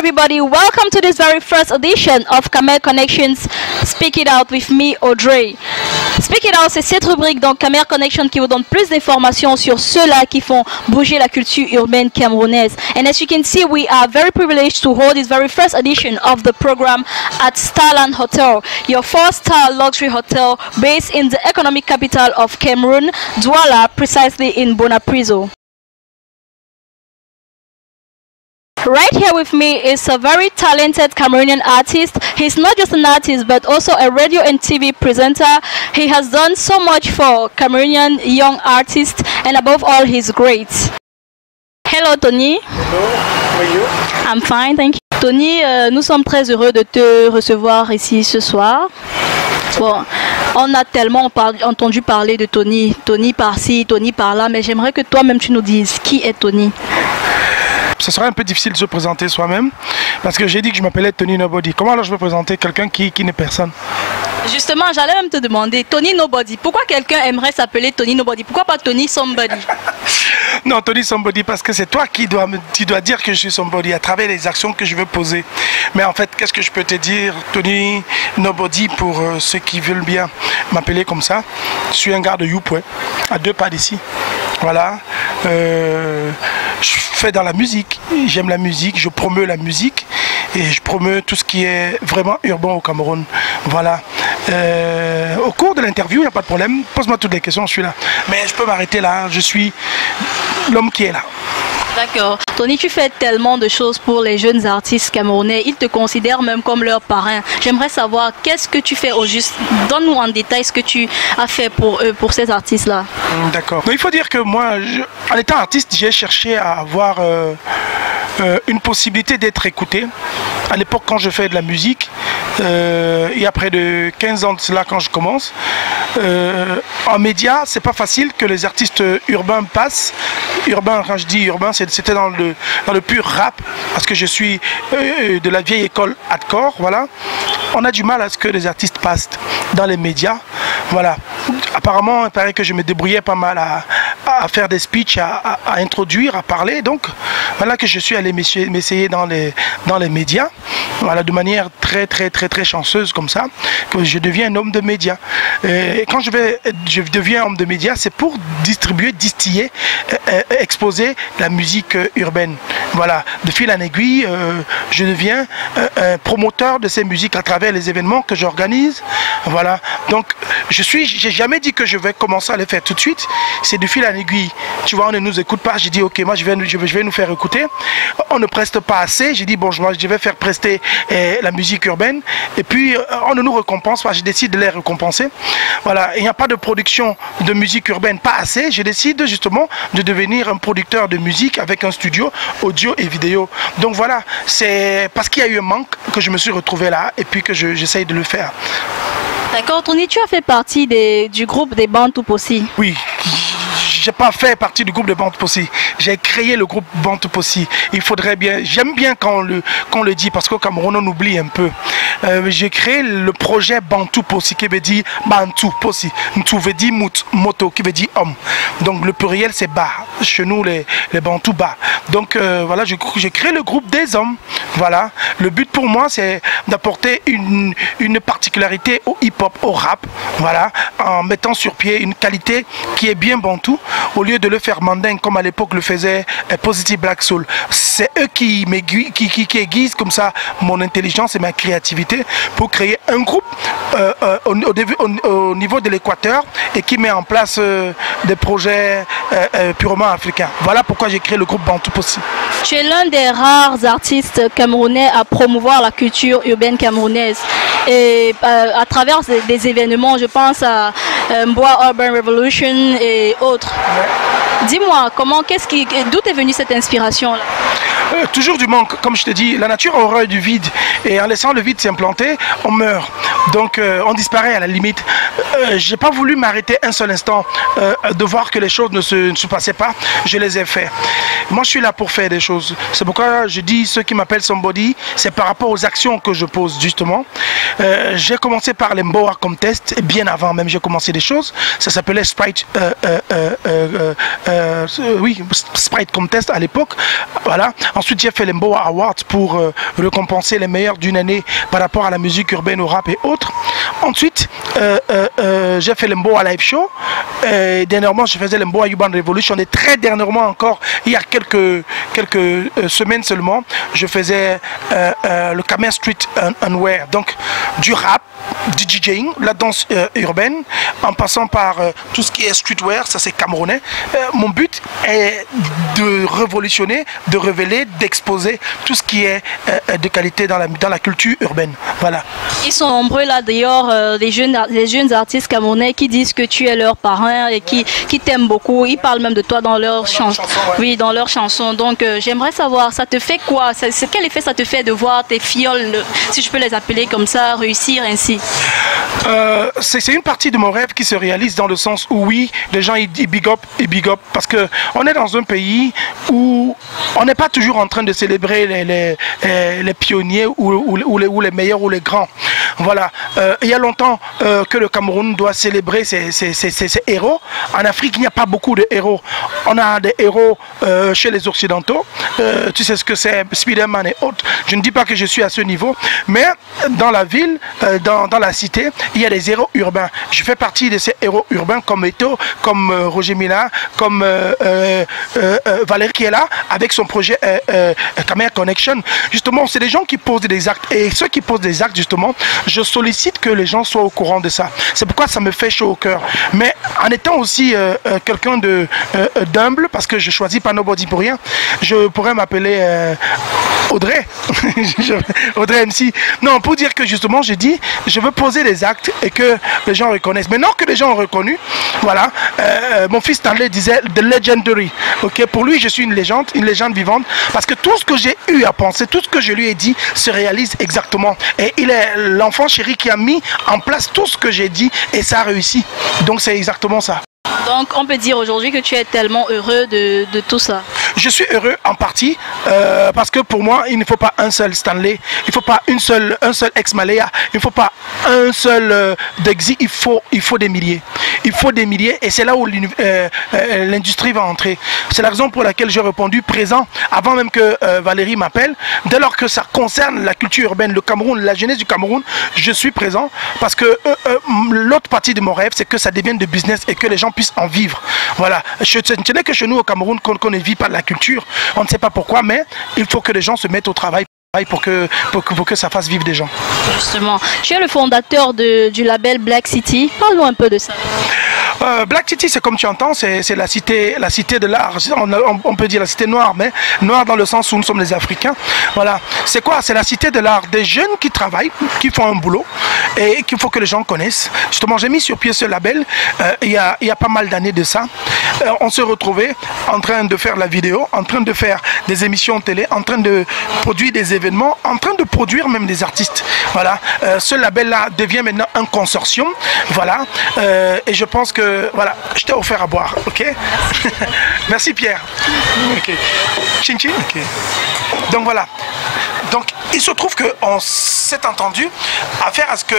everybody, welcome to this very first edition of Camel Connections Speak It Out with me, Audrey. Speak It Out, c'est cette rubrique dans Camel Connection qui vous donne plus d'informations sur ceux-là qui font bouger la culture urbaine camerounaise. And as you can see, we are very privileged to hold this very first edition of the program at Starland Hotel, your 4-star luxury hotel based in the economic capital of Cameroon, Douala, precisely in Bonapriso. Right here with me is a very talented Cameroonian artist. He's not just an artist but also a radio and TV presenter. He has done so much for Cameroonian young artists and above all he's great. Hello Tony. Hello, how are you? I'm fine, thank you. Tony, nous sommes très heureux de te recevoir ici ce soir. Bon, on a tellement entendu parler de Tony, Tony par-ci, Tony par-là, mais j'aimerais que toi-même tu nous dises qui est Tony. Ce serait un peu difficile de se présenter soi-même parce que j'ai dit que je m'appelais Tony Nobody. Comment alors je peux présenter quelqu'un qui n'est personne? Justement, j'allais même te demander, Tony Nobody, pourquoi quelqu'un aimerait s'appeler Tony Nobody? Pourquoi pas Tony Somebody? Non, Tony Somebody, parce que c'est toi qui dois dire que je suis Somebody à travers les actions que je veux poser. Mais en fait, qu'est-ce que je peux te dire? Tony Nobody, pour ceux qui veulent bien m'appeler comme ça. Je suis un gars de Youpoué, à 2 pas d'ici. Voilà. Je fais dans la musique, j'aime la musique, je promeus la musique et je promeus tout ce qui est vraiment urbain au Cameroun. Voilà. Au cours de l'interview, il n'y a pas de problème, pose-moi toutes les questions, je suis là. Mais je peux m'arrêter là, je suis l'homme qui est là. D'accord. Tony, tu fais tellement de choses pour les jeunes artistes camerounais. Ils te considèrent même comme leur parrain. J'aimerais savoir, qu'est-ce que tu fais au juste? Donne-nous en détail ce que tu as fait pour eux, pour ces artistes-là. D'accord. Il faut dire que moi, en étant artiste, j'ai cherché à avoir une possibilité d'être écouté. À l'époque, quand je fais de la musique, il y a près de 15 ans de cela quand je commence, en média, c'est pas facile que les artistes urbains passent. Urbain, quand je dis urbain, c'était dans le pur rap, parce que je suis de la vieille école hardcore, voilà. On a du mal à ce que les artistes passent dans les médias, voilà. Apparemment, il paraît que je me débrouillais pas mal à faire des speeches, à introduire, à parler, donc voilà que je suis allé m'essayer dans les médias, voilà, de manière très chanceuse comme ça, que je deviens un homme de médias. Et quand je deviens homme de médias, c'est pour distribuer, distiller, exposer la musique urbaine. Voilà, de fil en aiguille, je deviens promoteur de ces musiques à travers les événements que j'organise. Voilà, donc j'ai jamais dit que je vais commencer à les faire tout de suite. C'est de fil en aiguille. Tu vois, on ne nous écoute pas. J'ai dit ok, moi je vais nous faire écouter. On ne preste pas assez. J'ai dit bon, je vais faire prester la musique urbaine. Et puis on ne nous récompense pas. Je décide de les récompenser. Voilà, il n'y a pas de production de musique urbaine, pas assez. Je décide justement de devenir un producteur de musique avec un studio audio et vidéo. Donc voilà, c'est parce qu'il y a eu un manque que je me suis retrouvé là et puis que j'essaye de le faire. D'accord, Tony, tu as fait partie du groupe des Bantu Possi. Oui. J'ai pas fait partie du groupe de Bantu Possi. J'ai créé le groupe Bantu Possi. Il faudrait bien, j'aime bien quand on le dit parce qu'au Cameroun on oublie un peu. J'ai créé le projet Bantu Possi qui veut dire Bantu Possi. Ntu veut dire moto qui veut dire homme. Donc le pluriel c'est ba. Chez nous les Bantu ba. Donc voilà, j'ai créé le groupe des hommes. Voilà. Le but pour moi c'est d'apporter une particularité au hip-hop, au rap. Voilà. En mettant sur pied une qualité qui est bien bantou. Au lieu de le faire mandingue comme à l'époque le faisait Positive Black Soul. C'est eux qui aiguisent comme ça mon intelligence et ma créativité pour créer un groupe au niveau de l'Équateur et qui met en place des projets purement africains. Voilà pourquoi j'ai créé le groupe Bantu Possi. Tu es l'un des rares artistes camerounais à promouvoir la culture urbaine camerounaise. Et à travers des événements, je pense à Mboa Urban Revolution et autres. Ouais. Dis-moi, d'où est venue cette inspiration-là? Toujours du manque, comme je te dis, la nature a horreur du vide et en laissant le vide s'implanter, on meurt. Donc on disparaît à la limite. J'ai pas voulu m'arrêter un seul instant de voir que les choses ne se passaient pas, je les ai fait. Moi je suis là pour faire des choses. C'est pourquoi je dis ceux qui m'appellent Somebody, c'est par rapport aux actions que je pose justement. J'ai commencé par les Mboa Contest, et bien avant même j'ai commencé des choses. Ça s'appelait Sprite Sprite Contest à l'époque. Voilà. Ensuite, j'ai fait les Mboa Awards pour récompenser les meilleurs d'une année par rapport à la musique urbaine, au rap et autres. Ensuite, j'ai fait le Mboa Live Show. Dernièrement, je faisais le Mboa Urban Revolution. Et très dernièrement encore, il y a quelques semaines seulement, je faisais le Khmer Street and Wear. Donc, du rap, du DJing, la danse urbaine, en passant par tout ce qui est streetwear, ça c'est camerounais. Mon but est de révolutionner, de révéler, d'exposer tout ce qui est de qualité dans la culture urbaine. Voilà. Ils sont nombreux là d'ailleurs, les jeunes artistes camerounais qui disent que tu es leur parrain et qui t'aiment beaucoup. Ils parlent même de toi dans leurs chansons. Ouais. Oui, dans leurs chansons. Donc j'aimerais savoir, ça te fait quoi? Quel effet ça te fait de voir tes filleuls, si je peux les appeler comme ça, réussir ainsi? C'est une partie de mon rêve qui se réalise dans le sens où oui, les gens ils big up, parce que on est dans un pays où on n'est pas toujours en train de célébrer les pionniers ou les meilleurs ou les grands. Voilà, il y a longtemps que le Cameroun doit célébrer ses héros. En Afrique, il n'y a pas beaucoup de héros. On a des héros chez les Occidentaux. Tu sais ce que c'est, Spider-Man et autres. Je ne dis pas que je suis à ce niveau, mais dans la ville, dans la cité, il y a des héros urbains. Je fais partie de ces héros urbains comme Eto, comme Roger Mila, comme Valérie qui est là avec son projet Khmer Connection. Justement, c'est des gens qui posent des actes. Et ceux qui posent des actes, justement, je sollicite que les gens soient au courant de ça. C'est pourquoi ça me fait chaud au cœur. Mais en étant aussi quelqu'un d'humble, parce que je choisis pas Nobody pour rien, je pourrais m'appeler Audrey. Audrey MC. Non, pour dire que justement, j'ai dit, je veux poser des actes et que les gens reconnaissent. Maintenant que les gens ont reconnu, voilà, mon fils Stanley disait The Legendary. Okay? Pour lui, je suis une légende vivante, parce que tout ce que j'ai eu à penser, tout ce que je lui ai dit se réalise exactement. Et il est l'enfant chéri qui a mis en place tout ce que j'ai dit et ça a réussi. Donc c'est exactement ça. Donc on peut dire aujourd'hui que tu es tellement heureux de tout ça. Je suis heureux en partie parce que pour moi il ne faut pas un seul Stanley, il ne faut pas un seul ex-Malaya, il ne faut pas un seul Dexy, il faut des milliers. Il faut des milliers et c'est là où l'industrie va entrer. C'est la raison pour laquelle j'ai répondu présent avant même que Valérie m'appelle. Dès lors que ça concerne la culture urbaine, le Cameroun, la jeunesse du Cameroun, je suis présent parce que l'autre partie de mon rêve c'est que ça devienne de business et que les gens puissent en vivre. Voilà. Ce n'est que chez nous au Cameroun qu'on ne vit pas de la culture. On ne sait pas pourquoi, mais il faut que les gens se mettent au travail pour que ça fasse vivre des gens. Justement, tu es le fondateur du label Black City. Parle-nous un peu de ça. Black City, c'est comme tu entends, c'est la cité de l'art. On peut dire la cité noire, mais noire dans le sens où nous sommes les Africains. Voilà. C'est quoi? C'est la cité de l'art. Des jeunes qui travaillent, qui font un boulot et qu'il faut que les gens connaissent. Justement, j'ai mis sur pied ce label il y a pas mal d'années de ça. On se retrouvait en train de faire la vidéo, en train de faire des émissions télé, en train de produire des événements, en train de produire même des artistes. Voilà. Ce label-là devient maintenant un consortium. Voilà. Et je pense que voilà, je t'ai offert à boire, ok? Merci Pierre. Ok. Chin chin. Ok. Donc voilà. Donc il se trouve qu'on s'est entendu à faire à ce que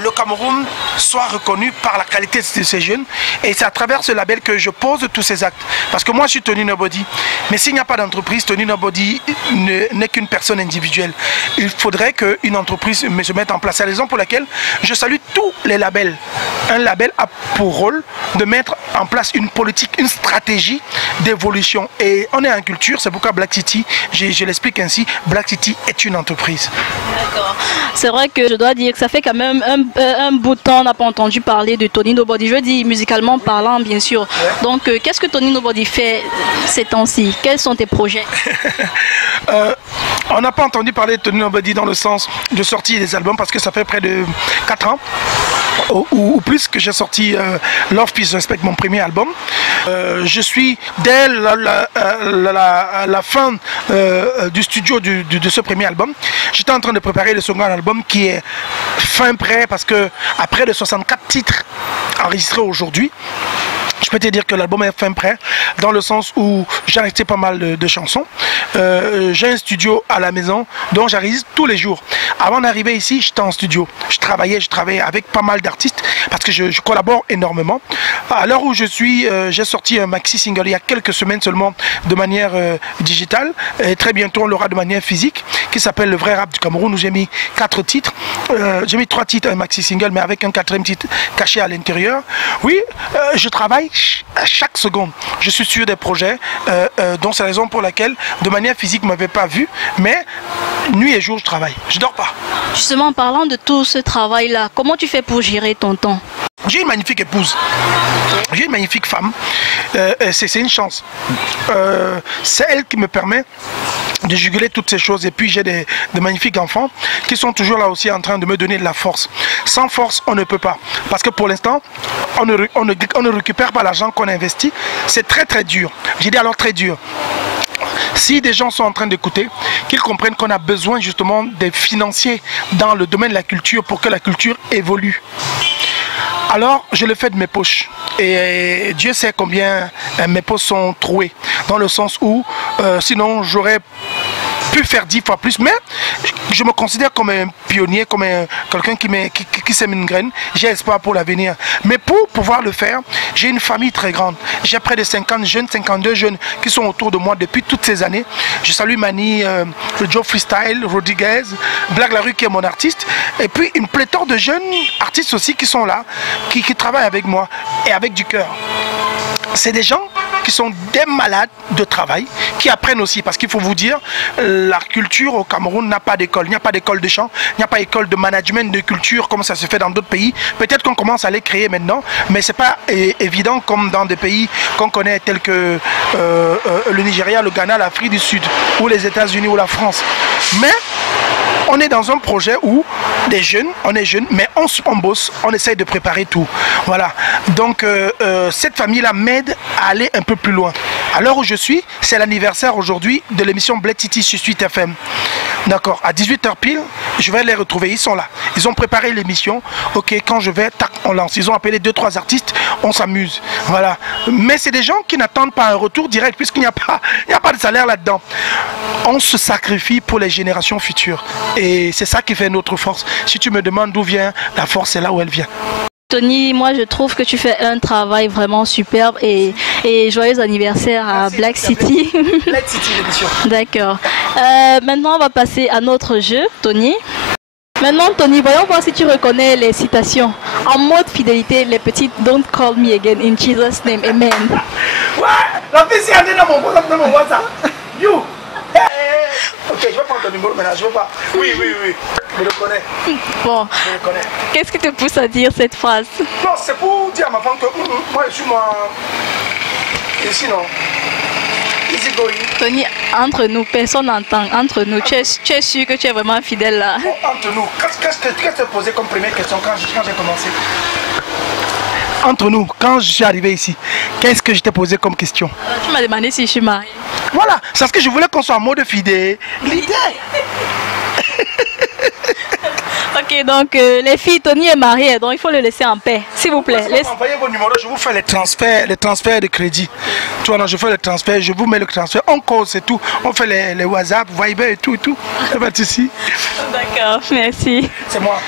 le Cameroun soit reconnu par la qualité de ces jeunes. Et c'est à travers ce label que je pose tous ces actes. Parce que moi je suis Tony Nobody. Mais s'il n'y a pas d'entreprise, Tony Nobody n'est qu'une personne individuelle. Il faudrait qu'une entreprise se mette en place. C'est la raison pour laquelle je salue tous les labels. Un label a pour rôle de mettre en place une politique, une stratégie d'évolution. Et on est en culture, c'est pourquoi Black City, je l'explique ainsi, Black City est une entreprise. D'accord. C'est vrai que je dois dire que ça fait quand même un bout de temps on n'a pas entendu parler de Tony Nobody. Je dis musicalement parlant, bien sûr. Ouais. Donc, qu'est-ce que Tony Nobody fait ces temps-ci? Quels sont tes projets? On n'a pas entendu parler de Tony Nobody dans le sens de sortie des albums parce que ça fait près de 4 ans ou plus que j'ai sorti Love Peace Respect, mon premier album. Je suis dès la fin du studio de ce premier album, j'étais en train de préparer le second album qui est fin prêt parce que après les 64 titres enregistrés aujourd'hui, Je peux te dire que l'album est fin prêt, dans le sens où j'ai arrêté pas mal de chansons. J'ai un studio à la maison, donc j'arrive tous les jours. Avant d'arriver ici, j'étais en studio. Je travaillais avec pas mal d'artistes, parce que je collabore énormément. À l'heure où je suis, j'ai sorti un maxi single il y a quelques semaines seulement, de manière digitale. Et très bientôt, on l'aura de manière physique, qui s'appelle Le Vrai Rap du Cameroun, où j'ai mis 4 titres. J'ai mis 3 titres, un maxi single, mais avec un 4e titre caché à l'intérieur. Oui, je travaille à chaque seconde. Je suis sur des projets, dont c'est la raison pour laquelle, de manière physique, vous ne m'avez pas vu, mais nuit et jour, je travaille. Je dors pas. Justement, en parlant de tout ce travail-là, comment tu fais pour gérer ton temps? J'ai une magnifique épouse. J'ai une magnifique femme. C'est une chance. C'est elle qui me permet de juguler toutes ces choses. Et puis j'ai de magnifiques enfants qui sont toujours là aussi en train de me donner de la force. Sans force, on ne peut pas. Parce que pour l'instant, on ne récupère pas l'argent qu'on investit. C'est très très dur. J'ai dit alors très dur. Si des gens sont en train d'écouter, qu'ils comprennent qu'on a besoin justement des financiers dans le domaine de la culture pour que la culture évolue. Alors, je le fais de mes poches. Et Dieu sait combien mes poches sont trouées. Dans le sens où, sinon, j'aurais pu faire 10 fois plus. Mais je me considère comme un pionnier, comme quelqu'un qui sème une graine. J'ai espoir pour l'avenir. Mais pour pouvoir le faire, j'ai une famille très grande. J'ai près de 50 jeunes, 52 jeunes qui sont autour de moi depuis toutes ces années. Je salue Mani, Joe Freestyle, Rodriguez, Black Larue qui est mon artiste. Et puis une pléthore de jeunes artistes aussi qui sont là, qui travaillent avec moi et avec du cœur. C'est des gens qui sont des malades de travail, qui apprennent aussi, parce qu'il faut vous dire, la culture au Cameroun n'a pas d'école. Il n'y a pas d'école de chant, il n'y a pas d'école de management de culture comme ça se fait dans d'autres pays. Peut-être qu'on commence à les créer maintenant, mais ce n'est pas évident comme dans des pays qu'on connaît tels que le Nigeria, le Ghana, l'Afrique du Sud, ou les États-Unis ou la France. Mais on est dans un projet où des jeunes, on est jeunes, mais on bosse, on essaye de préparer tout. Voilà. Donc cette famille-là m'aide à aller un peu plus loin. À l'heure où je suis, c'est l'anniversaire aujourd'hui de l'émission Bled City sur Suite FM. D'accord. À 18 h pile, je vais les retrouver. Ils sont là. Ils ont préparé l'émission. Ok, quand je vais, tac, on lance. Ils ont appelé 2-3 artistes, on s'amuse. Voilà. Mais c'est des gens qui n'attendent pas un retour direct, puisqu'il n'y a pas de salaire là-dedans. On se sacrifie pour les générations futures. Et c'est ça qui fait notre force. Si tu me demandes d'où vient la force, c'est là où elle vient. Tony, moi je trouve que tu fais un travail vraiment superbe et joyeux anniversaire à Black City. Black City, l'émission. D'accord. Maintenant on va passer à notre jeu, Tony. Maintenant Tony, voyons voir si tu reconnais les citations. En mode fidélité, les petites Don't call me again in Jesus' name, amen. Ouais, la fille s'est allée dans mon WhatsApp. You. Ok, je vais prendre ton numéro maintenant, je veux pas. Oui, je le connais. Bon, je le connais. Qu'est-ce qui te pousse à dire cette phrase? Non, c'est pour dire à ma femme que moi je suis moi. Ici non. Easy going. Tony, entre nous, personne n'entend. Entre nous, tu es sûr que tu es vraiment fidèle là? Oh, entre nous, qu'est-ce que tu as posé comme première question quand j'ai commencé? Entre nous, quand je suis arrivé ici, qu'est-ce que je t'ai posé comme question? Tu m'as demandé si je suis mariée. Voilà, c'est parce que je voulais qu'on soit en mode fidèle. Ok, donc les filles, Tony est marié, donc il faut le laisser en paix, s'il vous plaît. Envoyez vos numéros, je vous fais les transferts de crédit. Tu vois, non, je fais le transfert, je vous mets le transfert, on cause, c'est tout. On fait les WhatsApp, Viber et tout. C'est pas de souci. D'accord, merci. C'est moi.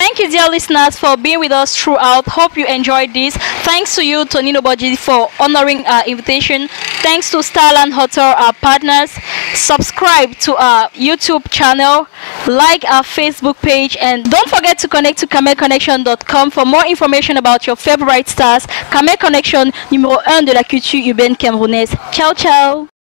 Thank you, dear listeners, for being with us throughout. Hope you enjoyed this. Thanks to you, Tony Noboji, for honoring our invitation. Thanks to Starland Hotel, our partners. Subscribe to our YouTube channel, like our Facebook page, and don't forget to connect to CamelConnection.com for more information about your favorite stars. Camel Connection, numéro 1 de la culture urbaine camerounaise. Ciao, ciao!